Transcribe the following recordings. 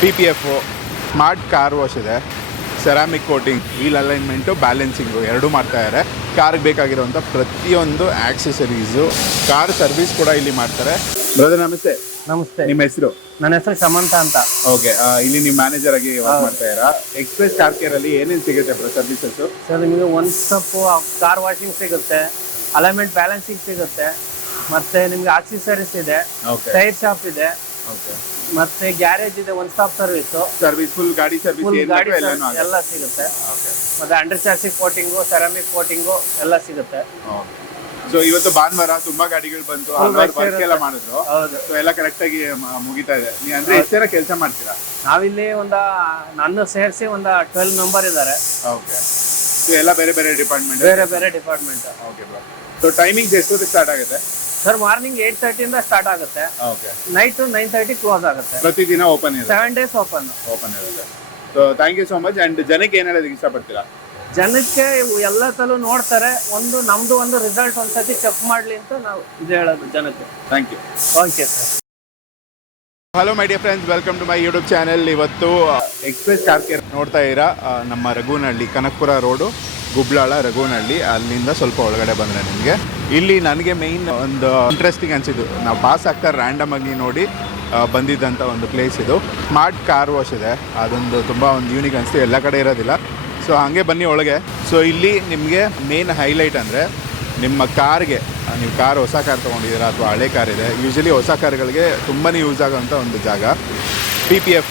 PPF, smart car wash ಇದೆ, ceramic coating, wheel alignment, balancing ಎರಡೂ ಮಾಡ್ತಾಯಿದ್ದಾರೆ. ಕಾರ್ಗೆ ಬೇಕಾಗಿರುವಂಥ ಪ್ರತಿಯೊಂದು ಆಕ್ಸೆಸರೀಸು, ಕಾರ್ ಸರ್ವಿಸ್ ಕೂಡ ಇಲ್ಲಿ ಮಾಡ್ತಾರೆ. ಬ್ರದರ್ ನಮಸ್ತೆ. ನಮಸ್ತೆ. ನಿಮ್ಮ ಹೆಸರು? ನನ್ನ ಹೆಸರು ಸಮಂತ ಅಂತ. ಓಕೆ, ಇಲ್ಲಿ ನೀವು ಮ್ಯಾನೇಜರ್ ಆಗಿ ವರ್ಕ್ ಮಾಡ್ತಾ ಇದ್ದೀರಾ. ಎಕ್ಸ್ಪ್ರೆಸ್ ಕಾರ್ ಕೇರ್ ಅಲ್ಲಿ ಏನೇನು ಸಿಗುತ್ತೆ ಬ್ರೋ ಸರ್ವಿಸಸ್? ಸರ್, ನಿಮಗೆ ಒಂದು ಸ್ಟೆಪ್ ಕಾರ್ ವಾಷಿಂಗ್ ಸಿಗುತ್ತೆ, ಅಲೈನ್ಮೆಂಟ್ ಬ್ಯಾಲೆನ್ಸಿಂಗ್ ಸಿಗುತ್ತೆ, ಮತ್ತೆ ನಿಮ್ಗೆ ಆಕ್ಸೆಸರೀಸ್ ಇದೆ, ಟೈರ್ ಶಾಪ್ ಇದೆ, ಮತ್ತೆ ಗ್ಯಾರೇಜ್ ಇದೆ, ಒನ್ ಸ್ಟಾಪ್ ಸರ್ವಿಸ್ ಫುಲ್ ಗಾಡಿ ಸರ್ವಿಸ್ ಎಲ್ಲ ಸಿಗುತ್ತೆ. ಮತ್ತೆ ಅಂಡರ್ ಚಾರ್ಸಿಂಗ್ ಕೋಟಿಂಗು, ಸೆರಾಮಿಕ್ ಕೋಟಿಂಗು ಎಲ್ಲ ಸಿಗುತ್ತೆ. ಸೊ ಇವತ್ತು ಭಾನುವಾರ ತುಂಬಾ ಗಾಡಿಗಳು ಬಂತು, ವರ್ಕ್ ಎಲ್ಲ ಮಾಡಿದ್ರು. ಸೊ ಎಲ್ಲ ಕರೆಕ್ಟ್ ಆಗಿ ಮುಗಿತಾ ಇದೆ. ನೀವು ಅಂದ್ರೆ ಎಷ್ಟು ಜನ ಕೆಲಸ ಮಾಡ್ತೀರಾ? ನಾವಿಲ್ಲಿ ನನ್ನ ಸೇರಿಸಿ 12 ಮೆಂಬರ್ ಇದ್ದಾರೆ. ಓಕೆ, ಸೊ ಎಲ್ಲ ಬೇರೆ ಬೇರೆ department. Okay bro. So timing ಎಷ್ಟೊತ್ತಿಗೆ ಸ್ಟಾರ್ಟ್ ಆಗುತ್ತೆ? ಸರ್, ಮಾರ್ನಿಂಗ್ 8:30 ಇಂದ ಸ್ಟಾರ್ಟ್ ಆಗುತ್ತೆ. ಓಕೆ. ನೈಟ್ 9:30 ಕ್ಲೋಸ್ ಆಗುತ್ತೆ. ಪ್ರತಿದಿನ ಓಪನ್ ಇದೆ? 7 days ಓಪನ್ ಇರುತ್ತೆ. So thank you so much. And ಜನಕ್ಕೆ ಏನ್ ಹೇಳೋದಕ್ಕೆ ಇಷ್ಟಪಡ್ತೀರಾ? ಜನಕ್ಕೆ ಎಲ್ಲ ತಲೂ ನೋಡ್ತಾರೆ, ನಮ್ದು ಒಂದು ರಿಸಲ್ಟ್ ಒಂದ್ಸತಿ ಚೆಕ್ ಮಾಡ್ಲಿ ಅಂತ ನಾವು ಇದು ಹೇಳೋದು ಜನಕ್ಕೆ. Thank you. Okay sir. Hello my dear friends, welcome to my YouTube channel. ಇವತ್ತು ಎಕ್ಸ್ಪ್ರೆಸ್ ಕಾರ್ ಕೇರ್ ನೋಡ್ತಾ ಇದ್ದೀರಾ. ನಮ್ಮ ರಘುನಹಳ್ಳಿ, ಕನಕಪುರ ರೋಡು, ಗುಬ್ಲಾಳ, ರಘುನಹಳ್ಳಿ, ಅಲ್ಲಿಂದ ಸ್ವಲ್ಪ ಒಳಗಡೆ ಬಂದರೆ ನಿಮಗೆ ಇಲ್ಲಿ ನನಗೆ ಮೇಯ್ನ್ ಒಂದು ಇಂಟ್ರೆಸ್ಟಿಂಗ್ ಅನಿಸಿದ್ದು, ನಾವು ಪಾಸ್ ಆಗ್ತಾ ರ್ಯಾಂಡಮ್ ಆಗಿ ನೋಡಿ ಬಂದಿದ್ದಂಥ ಒಂದು ಪ್ಲೇಸ್ ಇದು. ಸ್ಮಾರ್ಟ್ ಕಾರ್ ವಾಶ್ ಇದೆ, ಅದೊಂದು ತುಂಬ ಒಂದು ಯೂನಿಕ್ ಅನಿಸ್ತು, ಎಲ್ಲ ಕಡೆ ಇರೋದಿಲ್ಲ. ಸೊ ಹಾಗೆ ಬನ್ನಿ ಒಳಗೆ. ಸೊ ಇಲ್ಲಿ ನಿಮಗೆ ಮೇನ್ ಹೈಲೈಟ್ ಅಂದರೆ ನಿಮ್ಮ ಕಾರ್ಗೆ, ನೀವು ಹೊಸ ಕಾರ್ ತೊಗೊಂಡಿದ್ದೀರಾ ಅಥವಾ ಹಳೆ ಕಾರ್ ಇದೆ, ಯೂಶಲಿ ಹೊಸ ಕಾರ್ಗಳಿಗೆ ತುಂಬಾ ಯೂಸ್ ಆಗೋಂಥ ಒಂದು ಜಾಗ PPF.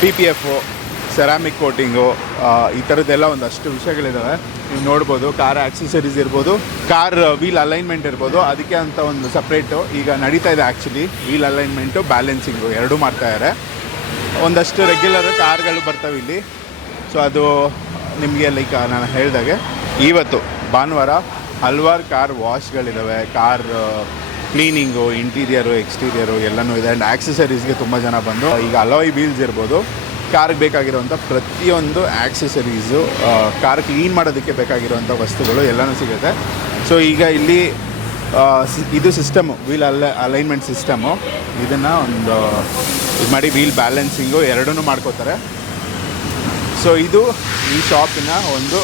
PPF, ಸೆರಾಮಿಕ್ ಕೋಟಿಂಗು, ಈ ಥರದ್ದೆಲ್ಲ ಒಂದಷ್ಟು ವಿಷಯಗಳಿದ್ದಾವೆ. ನೀವು ನೋಡ್ಬೋದು, ಕಾರ್ ಆಕ್ಸೆಸರೀಸ್ ಇರ್ಬೋದು, ಕಾರ್ ವೀಲ್ ಅಲೈನ್ಮೆಂಟ್ ಇರ್ಬೋದು, ಅದಕ್ಕೆ ಅಂತ ಒಂದು ಸಪ್ರೇಟು ಈಗ ನಡೀತಾ ಇದೆ. ಆ್ಯಕ್ಚುಲಿ ವೀಲ್ ಅಲೈನ್ಮೆಂಟು, ಬ್ಯಾಲೆನ್ಸಿಂಗು ಎರಡೂ ಮಾಡ್ತಾಯಿದ್ದಾರೆ. ಒಂದಷ್ಟು ರೆಗ್ಯುಲರ್ ಕಾರ್ಗಳು ಬರ್ತವೆ ಇಲ್ಲಿ. ಸೊ ಅದು ನಿಮಗೆ ಲೈಕ್ ನಾನು ಹೇಳಿದಾಗೆ ಇವತ್ತು ಭಾನುವಾರ ಹಲವಾರು car ವಾಶ್ಗಳಿದ್ದಾವೆ, car cleaning, interior, exterior ಎಲ್ಲನೂ ಇದೆ. ಆ್ಯಂಡ್ ಆಕ್ಸೆಸರೀಸ್ಗೆ ತುಂಬ ಜನ ಬಂದು ಈಗ ಅಲಾಯ್ ವೀಲ್ಸ್ ಇರ್ಬೋದು, ಕಾರ್ಗೆ ಬೇಕಾಗಿರುವಂಥ ಪ್ರತಿಯೊಂದು ಆಕ್ಸೆಸರೀಸು, ಕಾರ್ ಕ್ಲೀನ್ ಮಾಡೋದಕ್ಕೆ ಬೇಕಾಗಿರುವಂಥ ವಸ್ತುಗಳು ಎಲ್ಲನೂ ಸಿಗುತ್ತೆ. ಸೊ ಈಗ ಇಲ್ಲಿ ಇದು ಸಿಸ್ಟಮು, ವೀಲ್ ಅಲೈನ್ಮೆಂಟ್ ಸಿಸ್ಟಮು, ಇದನ್ನು ಒಂದು ಇದು ಮಾಡಿ ವೀಲ್ ಬ್ಯಾಲೆನ್ಸಿಂಗು ಎರಡೂ ಮಾಡ್ಕೋತಾರೆ. ಸೊ ಇದು ಈ ಶಾಪಿನ ಒಂದು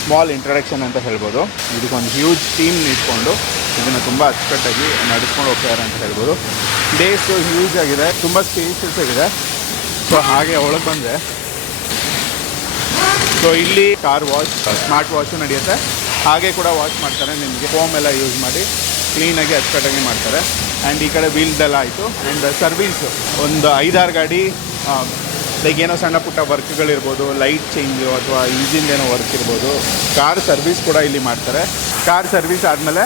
ಸ್ಮಾಲ್ ಇಂಟ್ರಡಕ್ಷನ್ ಅಂತ ಹೇಳ್ಬೋದು. ಇದಕ್ಕೊಂದು ಹ್ಯೂಜ್ ಟೀಮ್ ಇಟ್ಕೊಂಡು ಇದನ್ನು ತುಂಬ ಅಚ್ಚುಕಟ್ಟಾಗಿ ನಡೆಸ್ಕೊಂಡು ಹೋಗ್ತಾರೆ ಅಂತ ಹೇಳ್ಬೋದು. ಪ್ಲೇಸು ಹ್ಯೂಜ್ ಆಗಿದೆ, ತುಂಬ ಸ್ಪೇಷಿಯಸ್ ಆಗಿದೆ. ಸೊ ಹಾಗೆ ಒಳಗೆ ಬಂದರೆ, ಸೊ ಇಲ್ಲಿ ಕಾರ್ ವಾಶ್, ಸ್ಮಾರ್ಟ್ ವಾಶು ನಡೆಯುತ್ತೆ, ಹಾಗೆ ಕೂಡ ವಾಶ್ ಮಾಡ್ತಾರೆ. ನಿಮಗೆ ಫೋಮ್ ಎಲ್ಲ ಯೂಸ್ ಮಾಡಿ ಕ್ಲೀನಾಗಿ ಅಚ್ಚುಕಟ್ಟಾಗಿ ಮಾಡ್ತಾರೆ. ಆ್ಯಂಡ್ ಈ ಕಡೆ ವೀಲ್ದೆಲ್ಲ ಆಯಿತು. ಆ್ಯಂಡ್ ಸರ್ವೀಸು ಒಂದು 5-6 ಗಾಡಿ, ಲೈಕ್ ಏನೋ ಸಣ್ಣ ಪುಟ್ಟ ವರ್ಕ್ಗಳಿರ್ಬೋದು, ಲೈಟ್ ಚೇಂಜು ಅಥವಾ ಇಂಜಿನ್ದೇನೋ ವರ್ಕ್ ಇರ್ಬೋದು, ಕಾರ್ ಸರ್ವಿಸ್ ಕೂಡ ಇಲ್ಲಿ ಮಾಡ್ತಾರೆ. ಕಾರ್ ಸರ್ವಿಸ್ ಆದಮೇಲೆ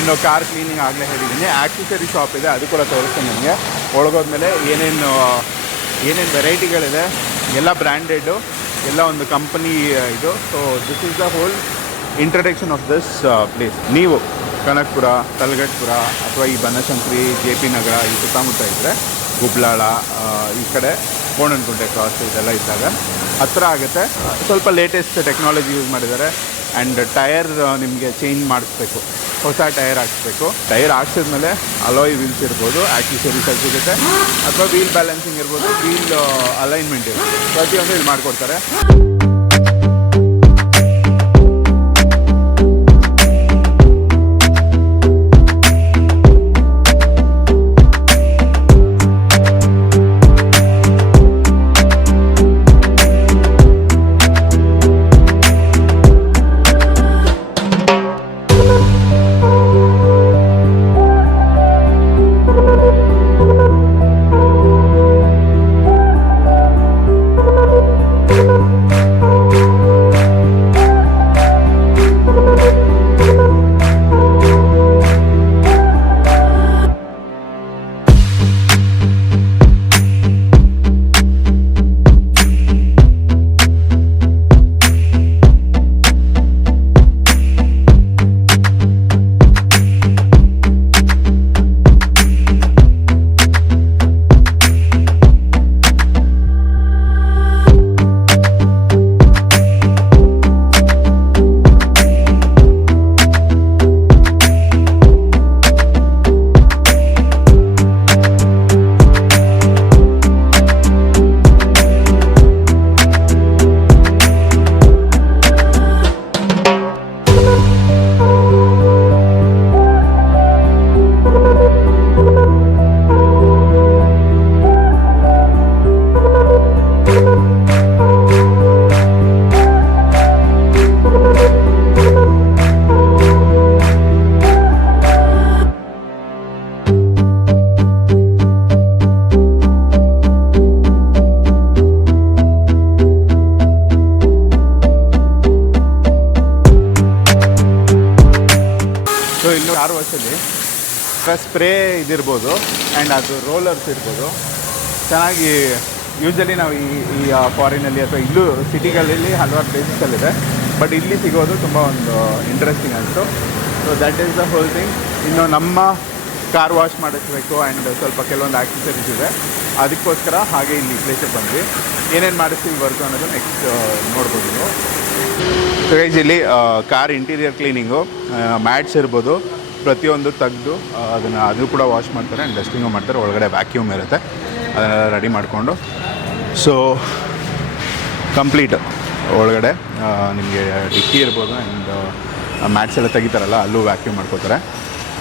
ಇನ್ನು ಕಾರ್ ಕ್ಲೀನಿಂಗ್ ಆಗಲೇ ಹೇಳಿದ್ದೀನಿ. ಆಕ್ಸೆಸರಿ ಶಾಪ್ ಇದೆ, ಅದು ಕೂಡ ತೋರಿಸ್ತೀನಿ ನಿಮಗೆ. ಒಳಗೋದ್ಮೇಲೆ ಏನೇನು ವೆರೈಟಿಗಳಿದೆ, ಎಲ್ಲ ಬ್ರ್ಯಾಂಡೆಡ್ಡು, ಎಲ್ಲ ಒಂದು ಕಂಪನಿ ಇದು. So this is the whole introduction of this place. ನೀವು ಕನಕಪುರ, ತಲಗಟ್ಪುರ ಅಥವಾ ಈ ಬನಶಂಕರಿ, JP ನಗರ ಈ ಸುತ್ತಮುತ್ತ ಇದ್ದರೆ, ಗುಬ್ಲಾಳ ಈ ಕಡೆ ಕೋಣನಕುಂಟೆ ಕ್ರಾಸ್ ಇದೆಲ್ಲ ಇದ್ದಾಗ ಹತ್ತಿರ ಆಗುತ್ತೆ. ಸ್ವಲ್ಪ ಲೇಟೆಸ್ಟ್ ಟೆಕ್ನಾಲಜಿ ಯೂಸ್ ಮಾಡಿದ್ದಾರೆ. ಆ್ಯಂಡ್ ಟೈರ್ ನಿಮಗೆ ಚೇಂಜ್ ಮಾಡಿಸ್ಬೇಕು, ಹೊಸ ಟೈರ್ ಹಾಕ್ಸ್ಬೇಕು. ಟೈರ್ ಹಾಕ್ಸಿದ್ಮೇಲೆ ಅಲಾಯ್ ವೀಲ್ಸ್ ಇರ್ಬೋದು, ಆಕ್ಸೆಸರೀಸ್ ಸಿಗುತ್ತೆ, ಅಥವಾ ವೀಲ್ ಬ್ಯಾಲೆನ್ಸಿಂಗ್ ಇರ್ಬೋದು, ವೀಲ್ ಅಲೈನ್ಮೆಂಟ್ ಇರ್ಬೋದು, ಪ್ರತಿಯೊಂದು ಇಲ್ಲಿ ಮಾಡಿಕೊಡ್ತಾರೆ. ವಾಶಲ್ಲಿ ಸ್ಪ್ರೇ ಇದಿರ್ಬೋದು ಆ್ಯಂಡ್ ಅದು ರೋಲರ್ಸ್ ಇರ್ಬೋದು ಚೆನ್ನಾಗಿ ಯೂಶ್ವಲಿ ನಾವು ಈ ಫಾರಿನಲ್ಲಿ ಅಥವಾ ಇಲ್ಲೂ ಸಿಟಿಗಳಲ್ಲಿ ಹಲವಾರು ಪ್ಲೇಸಸಲ್ಲಿದೆ, ಬಟ್ ಇಲ್ಲಿ ಸಿಗೋದು ತುಂಬ ಒಂದು ಇಂಟ್ರೆಸ್ಟಿಂಗ್ ಅನಿಸ್ತು. So that is the whole thing. ಇನ್ನು ನಮ್ಮ ಕಾರ್ ವಾಶ್ ಮಾಡಿಸ್ಬೇಕು ಆ್ಯಂಡ್ ಸ್ವಲ್ಪ ಕೆಲವೊಂದು ಆಕ್ಸೆಸರೀಸ್ ಇದೆ, ಅದಕ್ಕೋಸ್ಕರ ಹಾಗೆ ಇಲ್ಲಿ ಪ್ಲೇಸಿಗೆ ಬಂದ್ವಿ. ಏನೇನು ಮಾಡಿಸ್ತೀವಿ ವರ್ಕು ಅನ್ನೋದು ನೆಕ್ಸ್ಟ್ ನೋಡ್ಬೋದು ನೀವು. ಸೊ ಗೈಸ್ ಇಲ್ಲಿ ಕಾರ್ ಇಂಟೀರಿಯರ್ ಕ್ಲೀನಿಂಗು, ಮ್ಯಾಟ್ಸ್ ಇರ್ಬೋದು, ಪ್ರತಿಯೊಂದು ತೆಗೆದು ಅದು ಕೂಡ ವಾಶ್ ಮಾಡ್ತಾರೆ ಆ್ಯಂಡ್ ಡಸ್ಟಿಂಗು ಮಾಡ್ತಾರೆ. ಒಳಗಡೆ ವ್ಯಾಕ್ಯೂಮ್ ಇರುತ್ತೆ, ಅದನ್ನೆಲ್ಲ ರೆಡಿ ಮಾಡಿಕೊಂಡು ಸೊ ಕಂಪ್ಲೀಟ್ ಒಳಗಡೆ ನಿಮಗೆ ಡಿಕ್ಕಿ ಇರ್ಬೋದು ಆ್ಯಂಡ್ ಮ್ಯಾಟ್ಸ್ ಎಲ್ಲ ತೆಗಿತಾರಲ್ಲ ಅಲ್ಲೂ ವ್ಯಾಕ್ಯೂಮ್ ಮಾಡ್ಕೋತಾರೆ.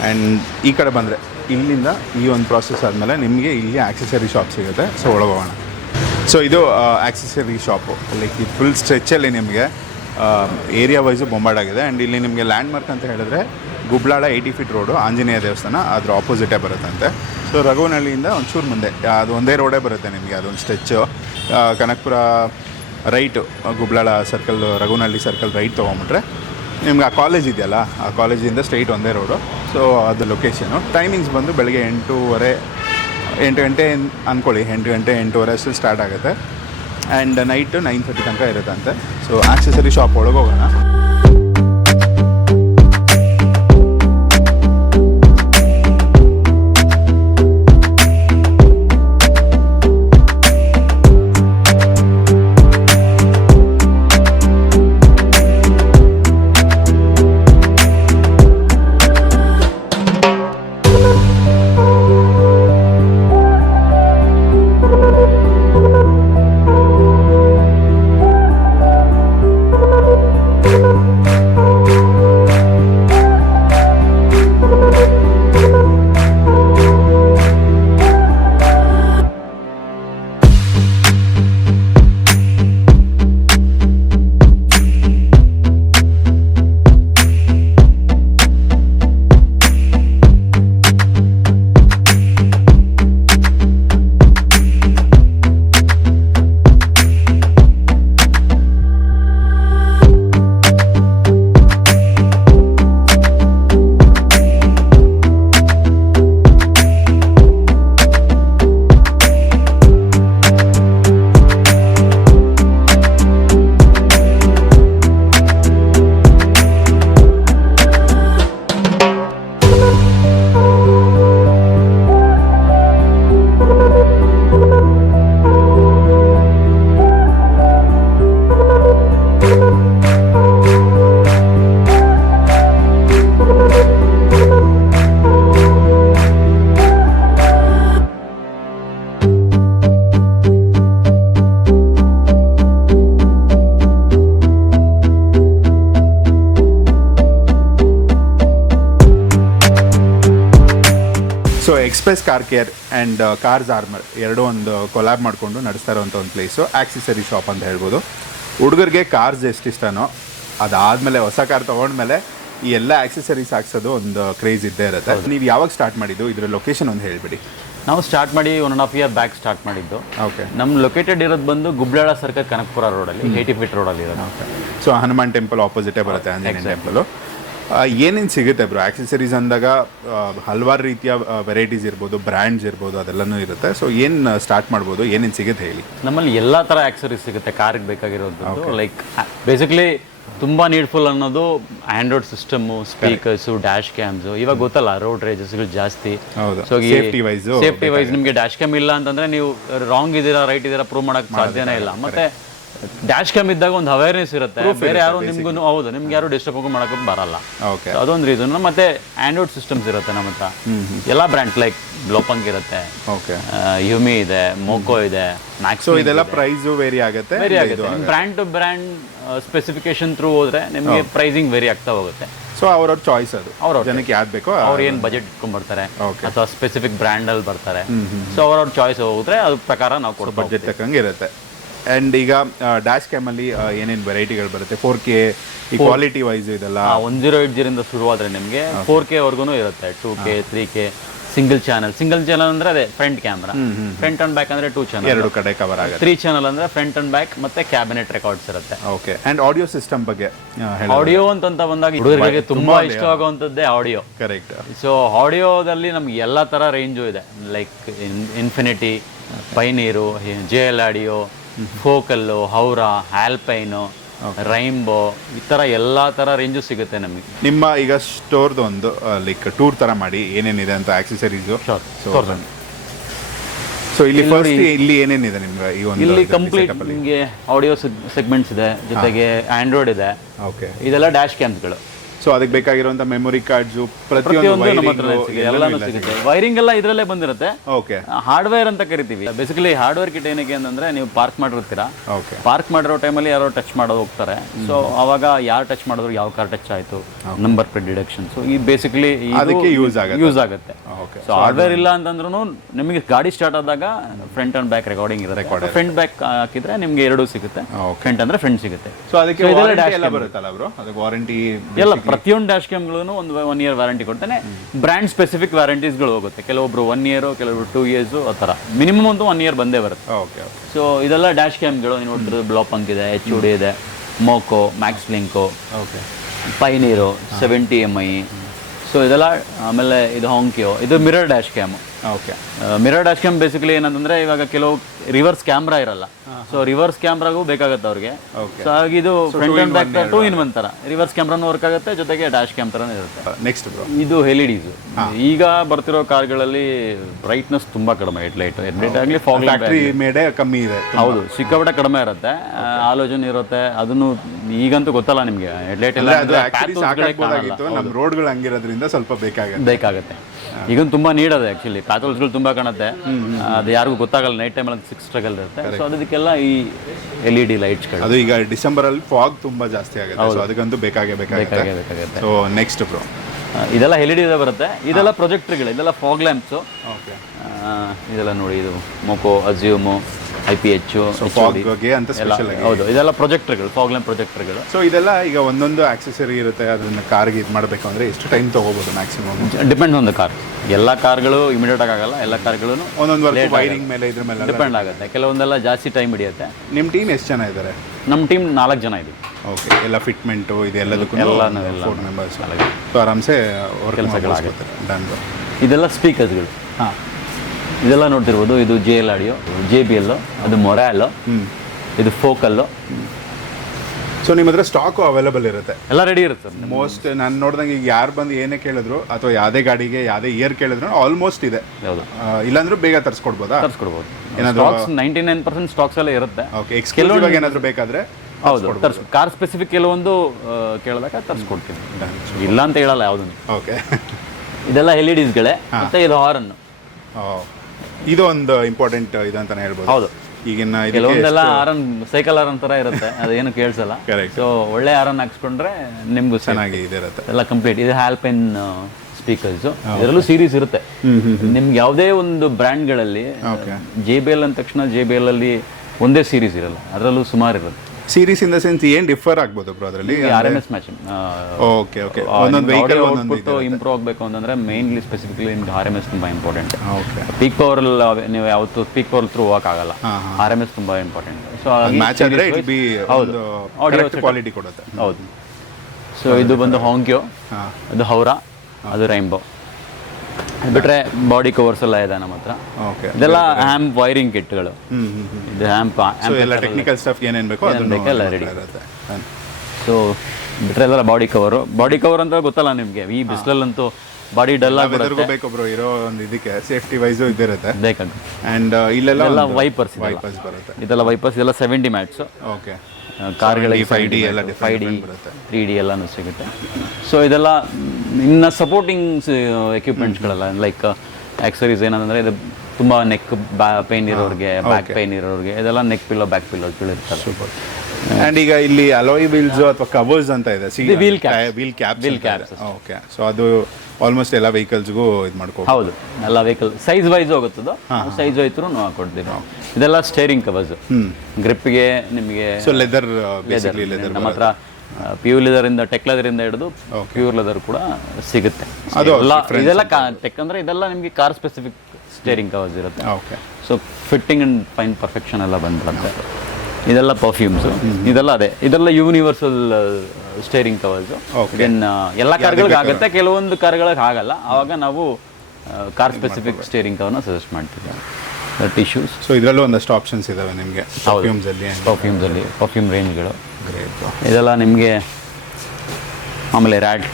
ಆ್ಯಂಡ್ ಈ ಕಡೆ ಬಂದರೆ ಇಲ್ಲಿಂದ ಈ ಒಂದು ಪ್ರಾಸೆಸ್ ಆದಮೇಲೆ ನಿಮಗೆ ಇಲ್ಲಿ ಆಕ್ಸೆಸರಿ ಶಾಪ್ ಸಿಗುತ್ತೆ. ಸೊ ಒಳಗೋಗೋಣ. ಸೊ ಇದು ಆಕ್ಸೆಸರಿ ಶಾಪು. ಲೈಕ್ ಈ ಫುಲ್ ಸ್ಟ್ರೆಚ್ಚಲ್ಲಿ ನಿಮಗೆ ಏರಿಯಾ ವೈಸು ಬೊಂಬಾಡಾಗಿದೆ. ಆ್ಯಂಡ್ ಇಲ್ಲಿ ನಿಮಗೆ ಲ್ಯಾಂಡ್ ಮಾರ್ಕ್ ಅಂತ ಹೇಳಿದ್ರೆ ಗುಬ್ಲಾಳ 80 ಫೀಟ್ ರೋಡು, ಆಂಜನೇಯ ದೇವಸ್ಥಾನ ಅದ್ರ ಆಪೋಸಿಟೇ ಬರುತ್ತಂತೆ. ಸೊ ರಘುನಹಳ್ಳಿಯಿಂದ ಒಂಚೂರು ಮುಂದೆ ಅದು ಒಂದೇ ರೋಡೇ ಬರುತ್ತೆ ನಿಮಗೆ. ಅದೊಂದು stretch Kanakapura right, Gubbalala circle, Raghunahalli circle right ತೊಗೊಂಬಿಟ್ರೆ ನಿಮ್ಗೆ ಆ ಕಾಲೇಜ್ ಇದೆಯಲ್ಲ, ಆ ಕಾಲೇಜಿಂದ ಸ್ಟ್ರೈಟ್ ಒಂದೇ ರೋಡು. ಸೊ ಅದು ಲೊಕೇಶನು. ಟೈಮಿಂಗ್ಸ್ ಬಂದು ಬೆಳಗ್ಗೆ 8 ಗಂಟೆ ಅಂದ್ಕೊಳ್ಳಿ, 8 ಗಂಟೆ 8:30 ಅಷ್ಟು ಸ್ಟಾರ್ಟ್ ಆಗುತ್ತೆ ಆ್ಯಂಡ್ ನೈಟು 9:30 ತನಕ ಇರುತ್ತಂತೆ. ಸೊ ಆಕ್ಸೆಸರಿ ಶಾಪ್ ಒಳಗೆ ಹೋಗೋಣ. So express car care and cars armour ಎರಡೂ ಒಂದು ಕೊಲಾಬ್ ಮಾಡಿಕೊಂಡು ನಡೆಸ್ತಾ ಇರೋವಂಥ ಒಂದು ಪ್ಲೇಸು, ಆಕ್ಸೆಸರಿ ಶಾಪ್ ಅಂತ ಹೇಳ್ಬೋದು. ಹುಡುಗರಿಗೆ ಕಾರ್ಸ್ ಎಷ್ಟು ಇಷ್ಟನೋ ಅದಾದಮೇಲೆ ಹೊಸ ಕಾರ್ ತೊಗೊಂಡ್ಮೇಲೆ ಈ ಎಲ್ಲ ಆಕ್ಸೆಸರೀಸ್ ಹಾಕ್ಸೋದು ಒಂದು ಕ್ರೇಜ್ ಇದ್ದೇ ಇರುತ್ತೆ. ನೀವು ಯಾವಾಗ ಸ್ಟಾರ್ಟ್ ಮಾಡಿದ್ದು, ಇದರ ಲೊಕೇಶನ್ ಒಂದು ಹೇಳಿಬಿಡಿ. ನಾವು ಸ್ಟಾರ್ಟ್ ಮಾಡಿ 1.5 year ಬ್ಯಾಕ್ ಸ್ಟಾರ್ಟ್ ಮಾಡಿದ್ದು. ಓಕೆ. ನಮ್ಮ ಲೊಕೇಟೆಡ್ ಇರೋದು ಬಂದು ಗುಬ್ಲಾಳ ಸರ್ಕಲ್ ಕನಕಪುರ ರೋಡಲ್ಲಿ 80 ಫೀಟ್ ರೋಡಲ್ಲಿ ಇರೋದು. ಓಕೆ. ಸೊ ಹನುಮಾನ್ ಟೆಂಪಲ್ ಆಪೋಸಿಟೇ ಬರುತ್ತೆ ಆಂಜನೇಯ ಟೆಂಪಲು. ಏನೇನು ಸಿಗುತ್ತೆ ಬ್ರೋ ಆಕ್ಸೆಸರೀಸ್ ಅಂದಾಗ? ಹಲವಾರು ರೀತಿಯ ವೆರೈಟೀಸ್ ಇರ್ಬೋದು, ಬ್ರ್ಯಾಂಡ್ಸ್ ಇರ್ಬೋದು, ಅದೆಲ್ಲನೂ ಇರುತ್ತೆ. ಸೊ ಏನು ಸ್ಟಾರ್ಟ್ ಮಾಡ್ಬೋದು, ಏನೇನು ಸಿಗುತ್ತೆ ಹೇಳಿ. ನಮ್ಮಲ್ಲಿ ಎಲ್ಲ ಥರ ಆಕ್ಸರೀಸ್ ಸಿಗುತ್ತೆ ಕಾರ್ಗೆ ಬೇಕಾಗಿರೋದು. ಲೈಕ್ ಬೇಸಿಕ್ಲಿ ತುಂಬ ನೀಡ್ಫುಲ್ ಅನ್ನೋದು ಆಂಡ್ರಾಯ್ಡ್ ಸಿಸ್ಟಮು, ಸ್ಪೀಕರ್ಸು, ಡ್ಯಾಶ್ ಕ್ಯಾಮ್ಸು. ಇವಾಗ ಗೊತ್ತಲ್ಲ ರೋಡ್ ರೇಜಸ್ಗಳು ಜಾಸ್ತಿ. ಸೊ ಸೇಫ್ಟಿ ವೈಸ್ ನಿಮಗೆ ಡ್ಯಾಶ್ ಕ್ಯಾಮ್ ಇಲ್ಲ ಅಂತಂದ್ರೆ ನೀವು ರಾಂಗ್ ಇದ್ದೀರಾ ರೈಟ್ ಇದ್ದೀರಾ ಪ್ರೂವ್ ಮಾಡೋಕ್ಕೆ ಸಾಧ್ಯನೇ ಇಲ್ಲ. ಮತ್ತೆ ಡ್ಯಾಶ್ ಕ್ಯಾಮ್ ಇದ್ದಾಗ ಒಂದು ಅವೇರ್ನೆಸ್ ಇರುತ್ತೆ, ಬೇರೆ ಯಾರು ನಿಮ್ಗೂ ಹೌದು ನಿಮ್ಗೆ ಯಾರು ಡಿಸ್ಟರ್ಬ್ ಮಾಡೋಕೆ ಬರಲ್ಲ. ಅದೊಂದು ರೀಸನ್. ಮತ್ತೆ ಆಂಡ್ರಾಯ್ಡ್ ಸಿಸ್ಟಮ್ಸ್ ಇರುತ್ತೆ ನಮ್ಮ ಹತ್ರ, ಎಲ್ಲ ಬ್ರ್ಯಾಂಡ್ ಲೈಕ್ ಲೋಪಂಗ್ ಇರುತ್ತೆ, ಯುಮಿ ಇದೆ, ಮೋಕೋ ಇದೆ, ಮ್ಯಾಕ್ಸೋ. ಇದೆಲ್ಲ ಪ್ರೈಸ್ ವೇರಿ ಆಗುತ್ತೆ. Brand to brand specification through ಹೋದ್ರೆ ನಿಮಗೆ ಪ್ರೈಸಿಂಗ್ ವೇರಿ ಆಗ್ತಾ ಹೋಗುತ್ತೆ. ಸೊ ಅವ್ರವ್ರ ಚಾಯ್ಸ್ ಅದು, ಅವ್ರ ಜನಕ್ಕೆ ಯಾವ್ದು ಬೇಕೋ ಅವ್ರು ಏನು ಬಜೆಟ್ ಇಟ್ಕೊಂಡ್ ಬರ್ತಾರೆ ಅಥವಾ ಸ್ಪೆಸಿಫಿಕ್ ಬ್ರ್ಯಾಂಡ್ ಅಲ್ಲಿ ಬರ್ತಾರೆ. ಸೊ ಅವ್ರವ್ರ ಚಾಯ್ಸ್ ಹೋದ್ರೆ ಅದ್ರ ಪ್ರಕಾರ ನಾವು ಕೊಡೋ ಬಜೆಟ್ ತಕ್ಕಂಗೆ ಇರುತ್ತೆ. ಆ್ಯಂಡ್ ಈಗ ಡ್ಯಾಶ್ ಕ್ಯಾಮಲ್ಲಿ ಏನೇನು ವೆರೈಟಿಗಳು ಬರುತ್ತೆ? 4K ಈ ಕ್ವಾಲಿಟಿ ವೈಸ್ ಇದೆಲ್ಲ 1080 ಇಂದ ಶುರುವಾದರೆ ನಿಮಗೆ 4K ವರ್ಗು ಇರುತ್ತೆ, 2K 3K ಸಿಂಗಲ್ ಚಾನಲ್ ಅಂದ್ರೆ ಅದೇ front camera, front and back ಅಂದ್ರೆ 2 ಚಾನಲ್, 2 ಕಡೆ ಕವರ್ ಆಗುತ್ತೆ. 3 ಚಾನಲ್ ಅಂದ್ರೆ ಫ್ರಂಟ್ ಅಂಡ್ ಬ್ಯಾಕ್ ಮತ್ತೆ ಕ್ಯಾಬಿನೆಟ್ ರೆಕಾರ್ಡ್ಸ್ ಇರುತ್ತೆ. ಓಕೆ. ಅಂಡ್ ಆಡಿಯೋ ಸಿಸ್ಟಮ್ ಬಗ್ಗೆ ಆಡಿಯೋ ಅಂತ ಬಂದಾಗ ಹುಡುಗರಿಗೆ ತುಂಬಾ ಇಷ್ಟವಾಗುವಂತದ್ದೇ ಆಡಿಯೋ. ಕರೆಕ್ಟ್. ಸೊ ಆಡಿಯೋದಲ್ಲಿ ನಮ್ಗೆ ಎಲ್ಲ ತರ ರೇಂಜು ಇದೆ, like infinity, pioneer, JL audio, focal, ಹೌರಾ, ಆಲ್ಪೈನು, ರೈಂಬೋ, ಈ ತರ ಎಲ್ಲಾ ತರ ರೇಂಜು ಸಿಗುತ್ತೆ ನಮಗೆ. ನಿಮ್ಮ ಈಗ ಸ್ಟೋರ್ದು ಒಂದು ಲೈಕ್ ಟೂರ್ ತರ ಮಾಡಿ ಏನೇನಿದೆ ಅಂತ ಆಕ್ಸೆಸರೀಸು. ಸೊ ಇಲ್ಲಿ ಫಸ್ಟ್ ಇಲ್ಲಿ ಏನೇನಿದೆ ನಿಮ್ಗೆ ಈ ಒಂದು ಇಲ್ಲಿ ಕಂಪ್ಲೀಟ್ ನಿಮಗೆ ಆಡಿಯೋ ಸೆಗ್ಮೆಂಟ್ಸ್ ಇದೆ, ಜೊತೆಗೆ ಆಂಡ್ರಾಯ್ಡ್ ಇದೆ. ಓಕೆ. ಇದೆಲ್ಲ ಡ್ಯಾಶ್ ಕ್ಯಾಮ್ಸ್ಗಳು. ಸೊ ಅದಕ್ಕೆ ಬೇಕಾಗಿರುವಂತ ಮೆಮೊರಿ ಕಾರ್ಡ್ಸು ಪ್ರತಿಯೊಂದು ನಮ್ಮ ಹತ್ರ ಎಲ್ಲಾನು ಸಿಗುತ್ತೆ. ವೈರಿಂಗ್ ಎಲ್ಲ ಇದರಲ್ಲೇ ಬಂದಿರುತ್ತೆ. ಓಕೆ. ಹಾರ್ಡ್ವೇರ್ ಅಂತ ಕರಿತೀವಿ. ಬೇಸಿಕಲಿ ಹಾರ್ಡ್ವೇರ್ ಕಿಟ್ ಏನಕ್ಕೆ ಅಂತಂದ್ರೆ ನೀವು ಪಾರ್ಕ್ ಮಾಡಿರ್ತೀರಾ, ಓಕೆ, ಪಾರ್ಕ್ ಮಾಡಿರೋ ಟೈಮಲ್ಲಿ ಯಾರೋ ಟಚ್ ಮಾಡೋದು ಹೋಗ್ತಾರೆ. ಸೊ ಅವಾಗ ಯಾರು ಟಚ್ ಮಾಡಿದ್ರು, ಯಾವ ಕಾರ್ ಟಚ್ ಆಯ್ತು, ನಂಬರ್ ಪ್ಲೇಟ್ ಡಿಡಕ್ಷನ್. ಸೊ ಈ ಬೇಸಿಕಲಿ ಅದಕ್ಕೆ ಯೂಸ್ ಆಗುತ್ತೆ. ಓಕೆ. ಸೊ ಹಾರ್ಡ್ವೇರ್ ಇಲ್ಲ ಅಂತಂದ್ರೂ ನಿಮಗೆ ಗಾಡಿ ಸ್ಟಾರ್ಟ್ ಆದಾಗ ಫ್ರಂಟ್ ಅಂಡ್ ಬ್ಯಾಕ್ ರೆಕಾರ್ಡಿಂಗ್ ಇರುತ್ತೆ. ಫ್ರಂಟ್ ಬ್ಯಾಕ್ ಹಾಕಿದ್ರೆ ನಿಮ್ಗೆ ಎರಡೂ ಸಿಗುತ್ತೆ. ಫ್ರಂಟ್ ಅಂದ್ರೆ ಫ್ರಂಟ್ ಸಿಗುತ್ತೆ. ಸೊ ಅದಕ್ಕೆ ವಾರಂಟಿ ಎಲ್ಲ ಬರುತ್ತಲ್ಲ ಬ್ರೋ? ಅದಕ್ಕೆ ವಾರಂಟಿ ಎಲ್ಲ ಪ್ರತಿಯೊಂದು ಡ್ಯಾಶ್ ಕ್ಯಾಮ್ಗಳು ಒಂದು 1 year ವ್ಯಾರಂಟಿ ಕೊಡ್ತಾನೆ. ಬ್ರ್ಯಾಂಡ್ ಸ್ಪೆಸಿಫಿಕ್ ವ್ಯಾರಂಟೀಸ್ಗಳು ಹೋಗುತ್ತೆ. ಕೆಲವೊಬ್ರು 1 year, ಕೆಲವೊಬ್ರು 2 years ಆ ಥರ. ಮಿನಿಮಮ್ ಒಂದು 1 year ಬಂದೇ ಬರುತ್ತೆ. ಓಕೆ. ಸೊ ಇದೆಲ್ಲ ಡ್ಯಾಶ್ ಕ್ಯಾಮ್ಗಳು ನೀವು ನೋಡಿದ್ರೆ ಬ್ಲಾಪಂಕ್ ಇದೆ, HUD ಇದೆ, ಮೋಕೋ, ಮ್ಯಾಕ್ಸ್ ಲಿಂಕೋ, ಓಕೆ, ಪೈನೀರು, 70 MI. ಸೊ ಇದೆಲ್ಲ. ಆಮೇಲೆ ಇದು ಹಾಂಕ್ಯೋ, ಇದು mirror dash cam. Okay. Mirror dash cam basically ಏನಂತಂದ್ರೆ ಇವಾಗ ಕೆಲವು ರಿವರ್ಸ್ ಕ್ಯಾಮ್ರಾ ಇರಲ್ಲ. ಸೊ ರಿವರ್ಸ್ ಕ್ಯಾಮ್ರಾಗೂ ಬೇಕಾಗುತ್ತೆ ಅವ್ರಿಗೆ. ಸೊ ಹಾಗೆ ಇದು ಫ್ರಂಟ್ ಅಂಡ್ ಬ್ಯಾಕ್ 2 in 1 ತರ ರಿವರ್ಸ್ ಕ್ಯಾಮ್ರಾನು ವರ್ಕ್ ಆಗುತ್ತೆ, ಜೊತೆಗೆ ಡ್ಯಾಶ್ ಕ್ಯಾಮ್ ತರನೇ ಇರುತ್ತೆ. ನೆಕ್ಸ್ಟ್ ಬ್ರೋ ಇದು LEDs. ಈಗ ಬರ್ತಿರೋ ಕಾರ್ಗಳಲ್ಲಿ ಬ್ರೈಟ್ನೆಸ್ ತುಂಬಾ ಕಡಿಮೆ. ಹೆಡ್ಲೈಟ್ ಆಗಲಿ, ಫಾಗ್ ಫ್ಯಾಕ್ಟರಿ ಮೇಡೆ ಕಮ್ಮಿ ಇದೆ. ಹೌದು, ಸಿಕ್ಕಾಪಟ್ಟೆ ಕಡಿಮೆ ಇರುತ್ತೆ. ಆಲೋಜನ್ ಇರುತ್ತೆ. ಅದನ್ನು ಈಗಂತೂ ಗೊತ್ತಲ್ಲ ನಿಮ್ಗೆ, ಹೆಡ್ಲೈಟ್ ಎಲ್ಲ ನಮ್ಮ ರೋಡ್ಗಳು ಹಂಗಿರೋದ್ರಿಂದ ಸ್ವಲ್ಪ ಬೇಕಾಗುತ್ತೆ. ಈಗ ತುಂಬಾ ನೀಡದೆ ಆಕ್ಚುಲಿ, ಪ್ಯಾಥೋಲ್ಸ್ಗಳು ತುಂಬಾ ಕಾಣುತ್ತೆ. ಅದು ಯಾರಿಗೂ ಗೊತ್ತಾಗಲ್ಲ, ನೈಟ್ ಟೈಮಲ್ಲಿ 6 ಸ್ಟ್ರಗಲ್ ಇರುತ್ತೆ. ಸೊ ಅದಕ್ಕೆಲ್ಲ ಈ LED ಲೈಟ್ಸ್ಗಳು. ಅದು ಈಗ ಡಿಸೆಂಬರ್ ಅಲ್ಲಿ ಫಾಗ್ ತುಂಬಾ ಜಾಸ್ತಿ ಆಗುತ್ತೆ. ಸೊ ಅದಕ್ಕಂತೂ ಬೇಕಾಗುತ್ತೆ. ಸೊ ನೆಕ್ಸ್ಟ್ ಬ್ರೋ ಇದೆಲ್ಲ LED ಬರುತ್ತೆ. ಇದೆಲ್ಲ ಪ್ರೊಜೆಕ್ಟರ್ಗಳು, ಇದೆಲ್ಲ ಫಾಗ್ ಲ್ಯಾಂಪ್ಸು. ಓಕೆ. ಇದೆಲ್ಲ ನೋಡಿ, ಇದು ಮೊಕೋ, ಅಜ್ಯೂಮು, IPH, ಅಂತ ಸ್ಪೆಷಲ್ ಆಗಿ. ಹೌದು, ಇದೆಲ್ಲ ಪ್ರೊಜೆಕ್ಟರ್ಗಳು, ಫಾಗ್ ಲ್ಯಾಂಪ್ ಪ್ರೊಜೆಕ್ಟರ್ಗಳು. ಸೊ ಇದೆಲ್ಲ ಈಗ ಒಂದೊಂದು ಆಕ್ಸೆಸರಿ ಇರುತ್ತೆ. ಅದನ್ನ ಕಾರ್ಗೆ ಇದು ಮಾಡಬೇಕು ಅಂದ್ರೆ ಎಷ್ಟು ಟೈಮ್ ತಗೋಬಹುದು maximum? Depend on the car. ಎಲ್ಲ ಕಾರ್ಗಳು ಇಮಿಡಿಯೇಟ್ ಆಗಲ್ಲ. ಎಲ್ಲ ಕಾರ್ಗಳು ಒಂದೊಂದು ವೈರಿಂಗ್ ಮೇಲೆ ಇದ್ರ ಮೇಲೆ ಡಿಪೆಂಡ್ ಆಗುತ್ತೆ. ಕೆಲವೊಂದೆಲ್ಲ ಜಾಸ್ತಿ ಟೈಮ್ ಹಿಡಿಯುತ್ತೆ. ನಿಮ್ಮ ಟೀಮ್ ಎಷ್ಟು ಜನ ಇದ್ದಾರೆ? ನಮ್ಮ ಟೀಮ್ 4 ಜನ ಇದೆ. ಓಕೆ. ಎಲ್ಲ ಫಿಟ್ಮೆಂಟು ಇದೆಲ್ಲದಕ್ಕೂ 4 ಮೆಂಬರ್ಸ್. ಸೊ ಆರಾಮ್ಸೆ ಕೆಲಸಗಳಾಗುತ್ತೆ. ಡನ್. ಇದೆಲ್ಲ ಸ್ಪೀಕರ್ಸ್ಗಳು. ಹಾಂ. ಇದೆಲ್ಲ ನೋಡ್ತಿರ್ಬೋದು. ಇದು JL ಆಡಿಯೋ, JBL, ಅದು ಮೊರಾಲ್, ಇದು ಫೋಕಲ್ಲು. ಸೊ ನಿಮ್ಮ ಹತ್ರ ಸ್ಟಾಕು ಅವೈಲೇಬಲ್ ಇರುತ್ತೆ? ಎಲ್ಲ ರೆಡಿ ಇರುತ್ತೆ. ಮೋಸ್ಟ್ ನಾನು ನೋಡ್ದಂಗೆ ಈಗ ಯಾರು ಬಂದು ಏನೇ ಕೇಳಿದ್ರು ಅಥವಾ ಯಾವುದೇ ಗಾಡಿಗೆ ಯಾವುದೇ ಇಯರ್ ಕೇಳಿದ್ರು ಆಲ್ಮೋಸ್ಟ್ ಇದೆ. ಹೌದು. ಇಲ್ಲಾಂದ್ರೂ ಬೇಗ ತರಿಸ್ಕೊಡ್ಬೋದಾ? ತರಿಸ್ಕೊಡ್ಬೋದು. ಏನಾದರೂ 99% ಸ್ಟಾಕ್ಸ್ ಎಲ್ಲ ಇರುತ್ತೆ. ಓಕೆ. ಎಕ್ಸ್ಕ್ಲೂಸಿವ್ ಆಗಿ ಏನಾದರೂ ಬೇಕಾದರೆ ಹೌದು ಕಾರ್ ಸ್ಪೆಸಿಫಿಕ್ ಕೆಲವೊಂದು ಕೇಳಿದಾಗ ತರಿಸ್ಕೊಡ್ತೀನಿ. ಇಲ್ಲ ಅಂತ ಹೇಳಲ್ಲ ಯಾವುದನ್ನು. ಓಕೆ. ಇದೆಲ್ಲ LEDsಗಳೇ. ಮತ್ತೆ ಇದು ಹಾರನ್ನು. ಇದು ಒಂದು ಇಂಪಾರ್ಟೆಂಟ್ ಇದು ಅಂತಾನೆ ಹೇಳ್ಬೋದು. ಹೌದು. ಈಗಿನ ಕೆಲವೊಂದೆಲ್ಲ ಆರನ್, ಸೈಕಲ್ ಆರನ್ ತರ ಇರುತ್ತೆ, ಅದೇನು ಕೇಳಿಸಲ್ಲ. ಸೊ ಒಳ್ಳೆ ಆರನ್ ಹಾಕ್ಸ್ಕೊಂಡ್ರೆ ನಿಮ್ಗೂ ಚೆನ್ನಾಗಿ ಇರುತ್ತೆ. ಎಲ್ಲ ಕಂಪ್ಲೀಟ್. ಇದು ಆಲ್ಪೈನ್ ಸ್ಪೀಕರ್ಸ್. ಇದರಲ್ಲೂ ಸೀರೀಸ್ ಇರುತ್ತೆ. ನಿಮ್ಗೆ ಯಾವುದೇ ಒಂದು ಬ್ರ್ಯಾಂಡ್ಗಳಲ್ಲಿ JBL ಅಂದ ತಕ್ಷಣ JBL ಅಲ್ಲಿ ಒಂದೇ ಸೀರೀಸ್ ಇರಲ್ಲ, ಅದರಲ್ಲೂ ಸುಮಾರು ಇರುತ್ತೆ. ಸೀರೀಸ್ ಇನ್ ದ ಸೆನ್ಸ್ ಏನು ಡಿಫರ್ ಆಗ್ಬೋದು ಬ್ರೋ ಅದರಲ್ಲಿ? RMS matching. ಓಕೆ. ಓಕೆ. ಒಂದೊಂದು ವೆಹಿಕಲ್ ಒಂದೊಂದು ಇಂಪ್ರೂವ್ ಆಗಬೇಕು ಅಂತಂದ್ರೆ ಮೇನ್ಲಿ ಸ್ಪೆಸಿಫಿಕಲಿ ನಿಮ್ಗೆ RMS ತುಂಬಾ ಇಂಪಾರ್ಟೆಂಟ್. ಓಕೆ. ಪೀಕ್ ಪವರ್ ನೀವು ಯಾವತ್ತು ಪೀಕ್ ಪವರ್ ಥ್ರೂ ಹೋಗಕ್ ಆಗಲ್ಲ. RMS ತುಂಬಾ ಇಂಪಾರ್ಟೆಂಟ್. ಸೊ ಮ್ಯಾಚ್ ಆದ್ರೆ ಇಟ್ ಬಿ ಆಡಿಯೋ ಕ್ವಾಲಿಟಿ ಕೊಡುತ್ತೆ. ಹೌದು. ಸೊ ಇದು ಬಂದು ಹಾಂಕ್ಯೋ, ಅದು ಹೌರಾ, ಅದು ರೈಂಬೋ. ಬಿಟ್ರೆ ಬಾಡಿ ಕವರ್ಸ್ ಎಲ್ಲ ಇದೆ ನಮ್ಮ ಹತ್ರ. ಓಕೆ. ಇದೆಲ್ಲ ಹ್ಯಾಂಪ್ ವೈರಿಂಗ್ ಕಿಟ್ಗಳು. ಇದು ಹ್ಯಾಂಪ್ ಎಲ್ಲ ಟೆಕ್ನಿಕಲ್ ಸ್ಟಫ್ ಏನೇನು ಬೇಕೋ ಅದನ್ನೆಲ್ಲ ರೆಡಿ ಇರುತ್ತೆ. ಸೊ ಬಿಟ್ರೆ ಎಲ್ಲ ಬಾಡಿ ಕವರ್ ಅಂತ ಗೊತ್ತಲ್ಲ ನಿಮಗೆ. ಈ ಬಿಸಿಲಲ್ಲಂತೂ ಬಾಡಿ ಡಲ್ ಆಗಿರುತ್ತೆ. ಬೇಕು ಬ್ರೋ ಇರೋ ಒಂದು ಇದಕ್ಕೆ ಸೇಫ್ಟಿ ವೈಸು ಇದಿರುತ್ತೆ ಬೇಕಾಗುತ್ತೆ. ಅಂಡ್ ಇಲ್ಲೆಲ್ಲ ವೈಪರ್ಸ್ ಬರುತ್ತೆ. ಇದೆಲ್ಲ ವೈಪರ್ಸ್, ಇದೆಲ್ಲ 70 ಮ್ಯಾಟ್ಸ್. ಓಕೆ. ಕಾರ್ಗಳಿಗೆ 5D ಎಲ್ಲ 5D 3D ಎಲ್ಲನೂ ಸಿಗುತ್ತೆ. ಸೊ ಇದೆಲ್ಲ ಇನ್ನು ಸಪೋರ್ಟಿಂಗ್ ಎಕ್ವಿಪ್ಮೆಂಟ್ಸ್ಗಳೆಲ್ಲ ಲೈಕ್ ಆಕ್ಸರೀಸ್ ಏನಂದ್ರೆ ಇದು ತುಂಬ ನೆಕ್ ಪೈನ್ ಇರೋರಿಗೆ, ಬ್ಯಾಕ್ ಪೈನ್ ಇರೋರಿಗೆ ಇದೆಲ್ಲ ನೆಕ್ ಪಿಲ್ಲೋ, ಬ್ಯಾಕ್ ಪಿಲ್ಲೋಗಳು ಇರ್ತಾರೆ. ಸೂಪರ್. ಅಂಡ್ ಈಗ ಇಲ್ಲಿ ಅಲಾಯ್ ವೀಲ್ಸ್ ಅಥವಾ ಕವರ್ಸ್ ಅಂತ ಇದೆ, ವೀಲ್ ಕ್ಯಾಪ್ಸ್. ಓಕೆ. ಸೊ ಅದು ಆಲ್ಮೋಸ್ಟ್ ಎಲ್ಲ ವೆಹಿಕಲ್ಸ್ಗೂ ಇದು ಮಾಡ್ಕೋ. ಹೌದು, ಎಲ್ಲ ವೆಹಿಕಲ್ ಸೈಜ್ ವೈಸ್ ಹೋಗುತ್ತದೋ, ಸೈಜ್ ವೈತ್ರು ನಾವು ಕೊಡ್ತೀವಿ. ಇದೆಲ್ಲ ಸ್ಟೇರಿಂಗ್ ಕವರ್ಸ್. ಗ್ರಿಪ್ಗೆ ನಿಮಗೆ ಸೊ ಲೆದರ್ ನಮ್ಮ ಹತ್ರ ಪ್ಯೂರ್ ಲೆದರಿಂದ ಟೆಕ್ ಲೆದರಿಂದ ಹಿಡಿದು ಪ್ಯೂರ್ ಲೆದರ್ ಕೂಡ ಸಿಗುತ್ತೆ. ಇದೆಲ್ಲ ಟೆಕ್ ಅಂದರೆ ಇದೆಲ್ಲ ನಿಮಗೆ ಕಾರ್ ಸ್ಪೆಸಿಫಿಕ್ ಸ್ಟೇರಿಂಗ್ ಕವರ್ಸ್ ಇರುತ್ತೆ. Okay. So fitting and fine perfection ಎಲ್ಲ ಬಂದ್ಬಿಡುತ್ತೆ. ಇದೆಲ್ಲ ಪರ್ಫ್ಯೂಮ್ಸು, ಇದೆಲ್ಲ ಇದೆಲ್ಲ ಯೂನಿವರ್ಸಲ್ ಸ್ಟೇರಿಂಗ್ ಕವರ್ಸು. ಎಲ್ಲ ಕಾರ್ಗಳಿಗೆ ಆಗುತ್ತೆ, ಕೆಲವೊಂದು ಕಾರ್ಗಳಿಗೆ ಆಗಲ್ಲ. ಆವಾಗ ನಾವು ಕಾರ್ ಸ್ಪೆಸಿಫಿಕ್ ಸ್ಟೇರಿಂಗ್ ಕವರ್ನ ಸಜೆಸ್ಟ್ ಮಾಡ್ತೀವಿ. ಟಿಶ್ಯೂಸ್. ಸೊ ಇದರಲ್ಲೂ ಒಂದಷ್ಟು ಆಪ್ಷನ್ಸ್ ಇದಾವೆ ನಿಮಗೆ ಪರ್ಫ್ಯೂಮ್ಸಲ್ಲಿ ಪರ್ಫ್ಯೂಮ್ ರೇಂಜ್ಗಳು. ಇದೆಲ್ಲ ನಿಮಗೆ ಆಮೇಲೆ ರ್ಯಾಟ್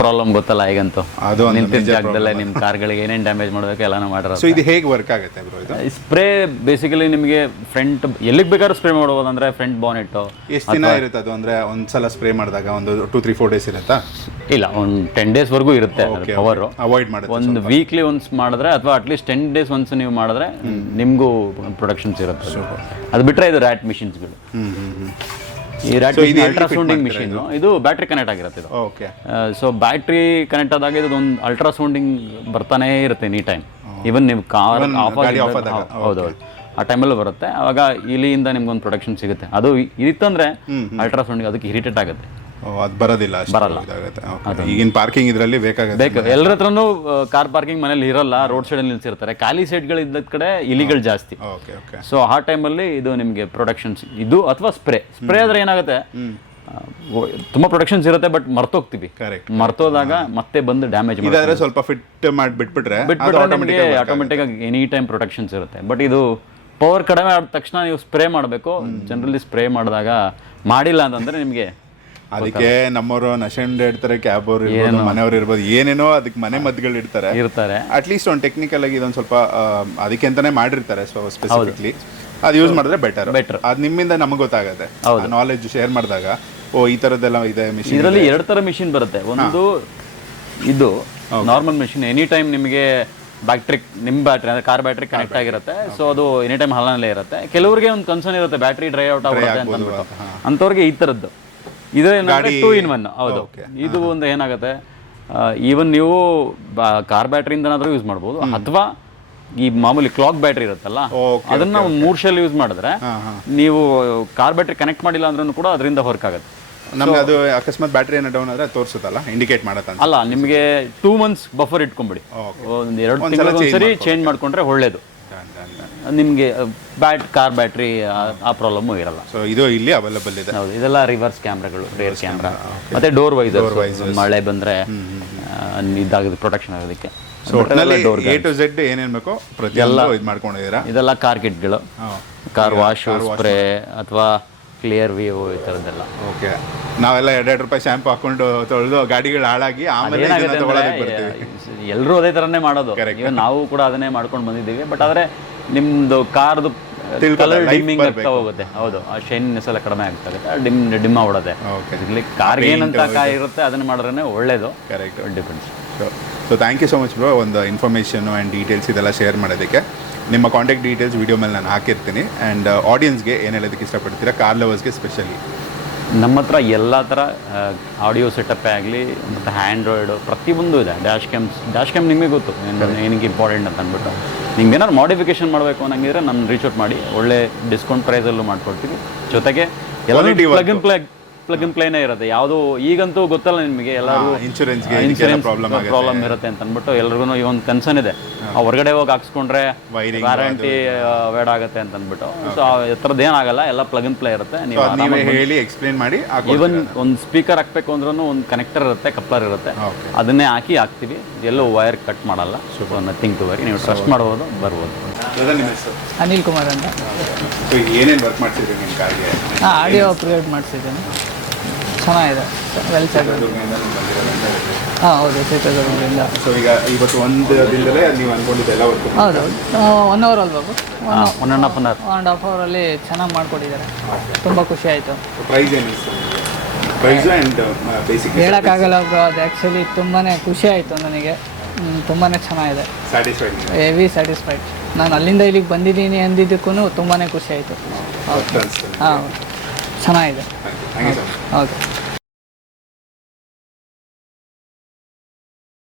ಪ್ರಾಬ್ಲಮ್ ಗೊತ್ತಲ್ಲ ಈಗಂತೂ, ಅದು ನಿಂತಿದ್ದ ಜಾಗದಲ್ಲೇ ನಿಮ್ಮ ಕಾರ್ಗಳಿಗೆ ಏನೇನು ಡ್ಯಾಮೇಜ್ ಮಾಡಬೇಕು ಎಲ್ಲನೂ ಮಾಡಿರೋದು. ಸೊ ಇದು ಹೇಗೆ ವರ್ಕ್ ಆಗುತ್ತೆ ಬ್ರೋ? ಇದು ಸ್ಪ್ರೇ ಬೇಸಿಕಲಿ ನಿಮಗೆ ಫ್ರಂಟ್ ಎಲ್ಲಿಗೆ ಬೇಕಾದ್ರೂ ಸ್ಪ್ರೇ ಮಾಡ್ಬೋದು. ಅಂದರೆ ಫ್ರಂಟ್ ಬಾನೆಟ್ಟು ಎಷ್ಟು ದಿನ ಇರುತ್ತೆ ಅದು? ಅಂದರೆ ಒಂದ್ಸಲ ಸ್ಪ್ರೇ ಮಾಡಿದಾಗ ಒಂದು 2-3-4 ಡೇಸ್ ಇರುತ್ತಾ? ಇಲ್ಲ, ಒಂದು 10 ಡೇಸ್ವರೆಗೂ ಇರುತ್ತೆ ಪವರು. ಅವಾಯ್ಡ್ ಮಾಡುತ್ತೆ. ಒಂದು ವೀಕ್ಲಿ ಒನ್ಸ್ ಮಾಡಿದ್ರೆ ಅಥವಾ ಅಟ್ಲೀಸ್ಟ್ 10 ಡೇಸ್ ಒನ್ಸ್ ನೀವು ಮಾಡಿದ್ರೆ ನಿಮಗೂ ಪ್ರೊಡಕ್ಷನ್ಸ್ ಇರುತ್ತೆ. ಅದು ಬಿಟ್ಟರೆ ಇದು ರ್ಯಾಟ್ ಮಿಷಿನ್ಸ್ಗಳು. ಈ ರ್ಯಾಟ್ ಅಲ್ಟ್ರಾಸೌಂಡಿಂಗ್ ಮಿಷಿನ್, ಇದು ಬ್ಯಾಟ್ರಿ ಕನೆಕ್ಟ್ ಆಗಿರುತ್ತೆ ಇದು. ಓಕೆ. ಸೊ ಬ್ಯಾಟ್ರಿ ಕನೆಕ್ಟ್ ಆದಾಗ ಇದೊಂದು ಅಲ್ಟ್ರಾಸೌಂಡಿಂಗ್ ಬರ್ತಾನೇ ಇರುತ್ತೆ ಎನಿ ಟೈಮ್. ಈವನ್ ನೀವು ಕಾರ್ ಆಫ್ ಹೌದು ಆ ಟೈಮಲ್ಲೂ ಬರುತ್ತೆ. ಆವಾಗ ಇಲ್ಲಿಂದ ನಿಮ್ಗೊಂದು ಪ್ರೊಡಕ್ಷನ್ ಸಿಗುತ್ತೆ. ಅದು ಇತ್ತಂದ್ರೆ ಅಲ್ಟ್ರಾಸೌಂಡಿಂಗ್ ಅದಕ್ಕೆ ಇರಿಟೇಟ್ ಆಗುತ್ತೆ. ಅದು ಬರೋದಿಲ್ಲ, ಬರಲ್ಲ. ಈಗಿನ ಪಾರ್ಕಿಂಗ್ ಇದರಲ್ಲಿ ಬೇಕು. ಎಲ್ಲರ ಹತ್ರನೂ ಕಾರ್ ಪಾರ್ಕಿಂಗ್ ಮನೇಲಿ ಇರಲ್ಲ, ರೋಡ್ ಸೈಡಲ್ಲಿ ನಿಲ್ಸಿರ್ತಾರೆ. ಖಾಲಿ ಸೈಡ್ಗಳು ಇದ್ದ ಕಡೆ ಇಲಿಗಳು ಜಾಸ್ತಿ. ಸೊ ಆ ಟೈಮಲ್ಲಿ ಇದು ನಿಮಗೆ ಪ್ರೊಡಕ್ಷನ್ಸ್ ಇದು ಅಥವಾ ಸ್ಪ್ರೇ ಆದ್ರೆ ಏನಾಗುತ್ತೆ, ತುಂಬಾ ಪ್ರೊಡಕ್ಷನ್ಸ್ ಇರುತ್ತೆ ಬಟ್ ಮರ್ತೋಗ್ತೀವಿ. ಮರ್ತೋದಾಗ ಮತ್ತೆ ಬಂದು ಡ್ಯಾಮೇಜ್ ಮಾಡಿದ್ರೆ ಸ್ವಲ್ಪ ಫಿಟ್ ಮಾಡಿ ಬಿಟ್ಬಿಟ್ರೆ ಆಟೋಮೆಟಿಕ್ ಆಗಿ ಎನಿ ಟೈಮ್ ಪ್ರೊಟೆಕ್ಷನ್ಸ್ ಇರುತ್ತೆ. ಬಟ್ ಇದು ಪವರ್ ಕಡಿಮೆ ಆದ ತಕ್ಷಣ ನೀವು ಸ್ಪ್ರೇ ಮಾಡಬೇಕು. ಜನರಲಿ ಸ್ಪ್ರೇ ಮಾಡಿದಾಗ ಮಾಡಿಲ್ಲ ಅಂತಂದ್ರೆ ನಿಮಗೆ ಅದಕ್ಕೆ ನಮ್ಮವರು ನಶೆಂಡ್ ಇಡ್ತಾರೆ, ಕ್ಯಾಬ್ ಅವ್ರು ಇರ್ಬೋದು, ಮನೆಯವ್ರು ಇರ್ಬೋದು, ಏನೇನೋ ಅದಕ್ಕೆ ಮನೆ ಮದ್ದುಗಳು ಇರ್ತಾರೆ. ಅಟ್ಲೀಸ್ಟ್ ಒಂದು ಟೆಕ್ನಿಕಲ್ ಆಗಿ ಇದೊಂದು ಸ್ವಲ್ಪ ಅದಕ್ಕೆ ಅಂತಾನೆ ಮಾಡಿರ್ತಾರೆ. ಸೊ ಸ್ಪೆಸಿಫಿಕ್ಲಿ ಅದು ಯೂಸ್ ಮಾಡಿದ್ರೆ ಬೆಟರ್. ಅದು ನಿಮ್ಮಿಂದ ನಮಗೆ ಗೊತ್ತಾಗುತ್ತೆ, ನಾಲೆಜ್ ಶೇರ್ ಮಾಡಿದಾಗ. ಓ ಈ ಥರದ್ದೆಲ್ಲ ಇದೆ ಮಿಷಿನ್. ಇದರಲ್ಲಿ 2 ಥರ ಮಿಷಿನ್ ಬರುತ್ತೆ. ಒಂದು ಇದು ನಾರ್ಮಲ್ ಮಿಷಿನ್, ಎನಿ ಟೈಮ್ ನಿಮಗೆ ನಿಮ್ಮ ಬ್ಯಾಟ್ರಿ ಅಂದರೆ ಕಾರ್ ಬ್ಯಾಟ್ರಿ ಕನೆಕ್ಟ್ ಆಗಿರುತ್ತೆ. ಸೊ ಅದು ಎನಿ ಟೈಮ್ ಹಾಲನಲ್ಲೇ ಇರುತ್ತೆ. ಕೆಲವರಿಗೆ ಒಂದು ಕನ್ಸರ್ನ್ ಇರುತ್ತೆ ಬ್ಯಾಟ್ರಿ ಡ್ರೈ ಔಟ್ ಆಗುತ್ತೆ ಅಂತ ಅಂದ್ಬಿಟ್ಟು, ಅಂಥವ್ರಿಗೆ ಈ ಥರದ್ದು ಇದು ಏನಂದ್ರೆ 2-in-1. ಹೌದು, ಇದು ಒಂದು ಏನಾಗುತ್ತೆ, ಈವನ್ ನೀವು ಕಾರ್ ಬ್ಯಾಟ್ರಿಯಿಂದನಾದ್ರೂ ಯೂಸ್ ಮಾಡ್ಬೋದು, ಅಥವಾ ಈ ಮಾಮೂಲಿ ಕ್ಲಾಕ್ ಬ್ಯಾಟ್ರಿ ಇರುತ್ತಲ್ಲ ಅದನ್ನ ಒಂದು 3 ಶೆಲ್ ಯೂಸ್ ಮಾಡಿದ್ರೆ ನೀವು ಕಾರ್ ಬ್ಯಾಟ್ರಿ ಕನೆಕ್ಟ್ ಮಾಡಿಲ್ಲ ಅಂದ್ರೂ ಕೂಡ ಅದರಿಂದ ವರ್ಕ್ ಆಗುತ್ತೆ. ನಮ್ಗೆ ಅದು ಅಕಸ್ಮಾತ್ ಬ್ಯಾಟ್ರಿ ಏನೋ ಡೌನ್ ಆದ್ರೆ ತೋರಿಸುತ್ತಲ್ಲ, ಇಂಡಿಕೇಟ್ ಮಾಡುತ್ತೆ. ಅಲ್ಲ, ನಿಮಗೆ 2 months ಬಫರ್ ಇಟ್ಕೊಂಬಿಡಿ, ಒಂದು 2 ತಿಂಗಳಿಗೆ ಚೇಂಜ್ ಮಾಡ್ಕೊಂಡ್ರೆ ಒಳ್ಳೇದು. ನಿಮಗೆ ಕಾರ್ ಬ್ಯಾಟ್ರಿ ಆ ಪ್ರಾಬ್ಲಮ್ಮು ಇರಲ್ಲ. ಸೊ ಇದು ಇಲ್ಲಿ ಅವೈಲೇಬಲ್ ಇದೆ. ಹೌದು, ಇದೆಲ್ಲ ರಿವರ್ಸ್ ಕ್ಯಾಮ್ರಾಗಳು, ರೇರ್ ಕ್ಯಾಮ್ರಾ, ಮತ್ತೆ ಡೋರ್ ವೈಸರ್, ಮಳೆ ಬಂದ್ರೆ ಇದಾಗೋದು ಪ್ರೊಟೆಕ್ಷನ್ ಆಗೋದಕ್ಕೆ. ಸೊ A to Z ಏನೇನು ಬೇಕೋ ಪ್ರತಿಯೊಂದು ಇದು ಮಾಡ್ಕೊಂಡಿದ್ದೀರಾ. ಇದೆಲ್ಲ ಕಾರ್ ಕಿಟ್ಗಳು, ಕಾರ್ ವಾಶು, ಸ್ಪ್ರೇ ಅಥವಾ ಕ್ಲಿಯರ್ ವ್ಯೂ, ಈ ಥರದ್ದೆಲ್ಲ. ಓಕೆ. ನಾವೆಲ್ಲ 2 ರೂಪಾಯಿ ಶಾಂಪು ಹಾಕೊಂಡು ತೊಳೆದು ಗಾಡಿಗಳು ಹಾಳಾಗಿ ಆಮೇಲೆ ಎಲ್ಲರೂ ಅದೇ ಥರನೇ ಮಾಡೋದು. ನಾವು ಕೂಡ ಅದನ್ನೇ ಮಾಡ್ಕೊಂಡು ಬಂದಿದ್ದೀವಿ. ಬಟ್ ಆದರೆ ನಿಮ್ಮದು ಕಾರ್ದು ಕಲರ್ ಡಿಮ್ಮಿಂಗ್ ಆಗ್ತಾ ಹೋಗುತ್ತೆ. ಹೌದು, ಆ ಶೈನಿನೆಸ್ ಎಲ್ಲ ಕಡಿಮೆ ಆಗ್ತಾ ಇರುತ್ತೆ, ಡಿಮ್ ಆಗ್ಬಿಡುತ್ತೆ. ಇಲ್ಲಿ ಕಾರ್ಗೆ ಏನಂತ ಇರುತ್ತೆ ಅದನ್ನ ಮಾಡಿದ್ರೆ ಒಳ್ಳೇದು. Correct, depends. So thank you so much bro, ಒಂದು ಇನ್ಫಾರ್ಮೇಷನು ಆ್ಯಂಡ್ ಡೀಟೇಲ್ಸ್ ಇದೆಲ್ಲ ಶೇರ್ ಮಾಡೋದಕ್ಕೆ. ನಿಮ್ಮ ಕಾಂಟ್ಯಾಕ್ಟ್ ಡೀಟೇಲ್ಸ್ ವಿಡಿಯೋ ಮೇಲೆ ನಾನು ಹಾಕಿರ್ತೀನಿ. ಆ್ಯಂಡ್ ಆಡಿಯನ್ಸ್ಗೆ ಏನು ಹೇಳೋದಕ್ಕೆ ಇಷ್ಟಪಡ್ತೀರಾ, ಕಾರ್ ಲವರ್ಸ್ಗೆ ಸ್ಪೆಷಲಿ? ನಮ್ಮ ಹತ್ರ ಎಲ್ಲ ಥರ ಆಡಿಯೋ ಸೆಟಪ್ಪೇ ಆಗಲಿ ಮತ್ತು ಆ್ಯಂಡ್ರಾಯ್ಡು ಪ್ರತಿಯೊಂದು ಇದೆ. ಡ್ಯಾಶ್ ಕ್ಯಾಮ್ ನಿಮಗೆ ಗೊತ್ತು ಏನಕ್ಕೆ ಇಂಪಾರ್ಟೆಂಟ್ ಅಂತ ಅಂದ್ಬಿಟ್ಟು. ನಿಮ್ಗೆ ಏನಾದ್ರು ಮಾಡಿಫಿಕೇಶನ್ ಮಾಡಬೇಕು ಅನ್ನಂಗಿದ್ರೆ ನನ್ನ ರೀಚ್ ಔಟ್ ಮಾಡಿ, ಒಳ್ಳೆ ಡಿಸ್ಕೌಂಟ್ ಪ್ರೈಸಲ್ಲೂ ಮಾಡ್ಕೊಡ್ತೀವಿ. ಜೊತೆಗೆ ಎಲ್ಲ ಪ್ಲಗ್ ಇನ್ ಪ್ಲೇನೇ ಇರುತ್ತೆ. ಯಾವುದು ಈಗಂತೂ ಗೊತ್ತಲ್ಲ ನಿಮಗೆ, ಎಲ್ಲರೂ ಇನ್ಶೂರೆನ್ಸ್ ಪ್ರಾಬ್ಲಮ್ ಇರುತ್ತೆ ಅಂತ ಅಂದ್ಬಿಟ್ಟು ಎಲ್ರಿಗೂ ಈ ಒಂದು ಕನ್ಸರ್ನ್ ಇದೆ. ಹೊರಗಡೆ ಹೋಗಿ ಹಾಕ್ಸ್ಕೊಂಡ್ರೆ ವ್ಯಾರಂಟಿ ಅವಾಯ್ಡ್ ಆಗುತ್ತೆ ಅಂತ ಅಂದ್ಬಿಟ್ಟು. ಸೊ ಆ ಥರದ್ದು ಏನಾಗಲ್ಲ, ಎಲ್ಲ ಪ್ಲಗ್ ಇನ್ ಪ್ಲೇ ಇರುತ್ತೆ. ನೀವು ಹೇಳಿ ಎಕ್ಸ್ಪ್ಲೇನ್ ಮಾಡಿ. ಈವನ್ ಒಂದು ಸ್ಪೀಕರ್ ಹಾಕ್ಬೇಕು ಅಂದ್ರೂ ಒಂದು ಕನೆಕ್ಟರ್ ಇರುತ್ತೆ, ಕಪ್ಲರ್ ಇರುತ್ತೆ, ಅದನ್ನೇ ಹಾಕ್ತೀವಿ. ಎಲ್ಲೂ ವೈರ್ ಕಟ್ ಮಾಡಲ್ಲ. ಸೊ ನಥಿಂಗ್ ಟು ವರಿ, ನೀವು ಟ್ರಸ್ಟ್ ಮಾಡ್ಬೋದು, ಬರ್ಬೋದು. ಅನಿಲ್ ಕುಮಾರ್ ಅಂತ. ಏನೇನು ವರ್ಕ್ ಮಾಡ್ತಿದ್ದೀವಿ ನಿಮ್ಮ ಕಾರ್ಗೆ? ಆಡಿಯೋ ಅಪ್ಗ್ರೇಡ್ ಮಾಡಿಸಿದ್ದೀನಿ, ಚೆನ್ನಾಗಿದೆ, ವೆಲ್ ಸೆಟ್. ಹೌದು, ಚಿತ್ರದುರ್ಗದಿಂದ. ಸೊ ಈಗ ಇವತ್ತು ಒಂದು ದಿನದಲ್ಲೇ ನೀವು ಅನ್ಕೊಂಡಿದ್ದೆಲ್ಲ ವರ್ಕ್? ಹೌದು, 1 hour ಅಲ್ವಾ? 1.5 ಅವರಲ್ಲಿ ಚೆನ್ನಾಗಿ ಮಾಡಿಕೊಟ್ಟಿದ್ದಾರೆ, ತುಂಬ ಖುಷಿ ಆಯಿತು. ಪ್ರೈಸ್ ಏನು? ಪ್ರೈಸ್ ಆ್ಯಂಡ್ ಬೇಸಿಕ್ ಹೇಳೋಕ್ಕಾಗಲ್ಲ ಬ್ರೋ, ಅದು ಆ್ಯಕ್ಚುಲಿ ತುಂಬಾ ಖುಷಿ ಆಯಿತು ನನಗೆ. ತುಂಬಾ ಚೆನ್ನಾಗಿದೆ, ಹೆವಿ ಸ್ಯಾಟಿಸ್ಫೈಡ್. ನಾನು ಅಲ್ಲಿಂದ ಇಲ್ಲಿಗೆ ಬಂದಿದ್ದೀನಿ ಅಂದಿದ್ದಕ್ಕೂ ತುಂಬಾ ಖುಷಿ ಆಯಿತು. ಹಾಂ, ಚೆನ್ನಾಗಿದೆ. ಓಕೆ.